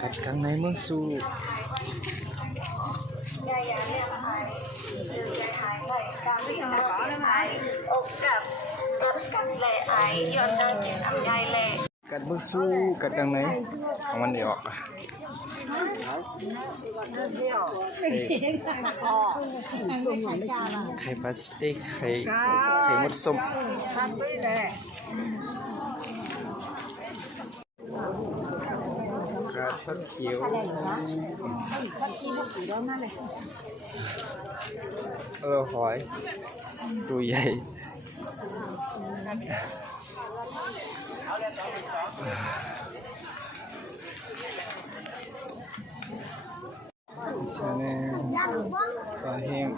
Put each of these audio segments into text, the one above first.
กัดกลางในเมืองสู่กัดเมืองสู่กัดกลางในของมันเดี๋ยวไข่ปลาสเต็กไข่มดส้มกระชับเขียวหอยตัวใหญ่ชาแนลปลาแห้ง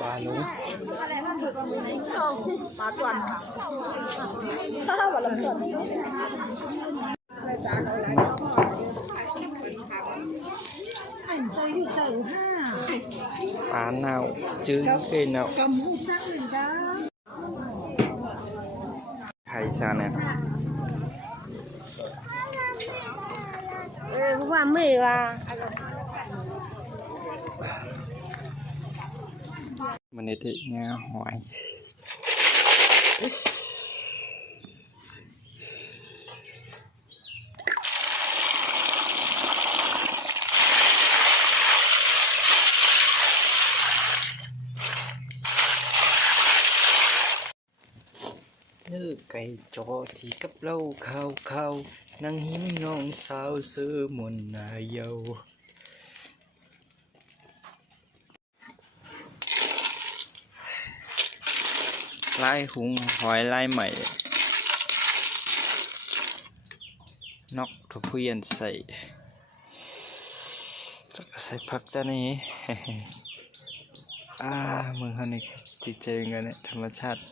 ปลาหนูปลาจวนวันละส่วนปลาเน่าจืดเกยเน่าไข่ชาแนลว่าไม่ว่ามันนี่ที่งาหอยนื้อไก่จอที่กับเราข้าวนั่งหิ้มน้องสาวซื้อมนนายเยาลายหุงหอยลายใหม่นกทะเพียนใส่ผักตานี้มึงเขานี่จิตใจกันเนี่ยธรรมชาติ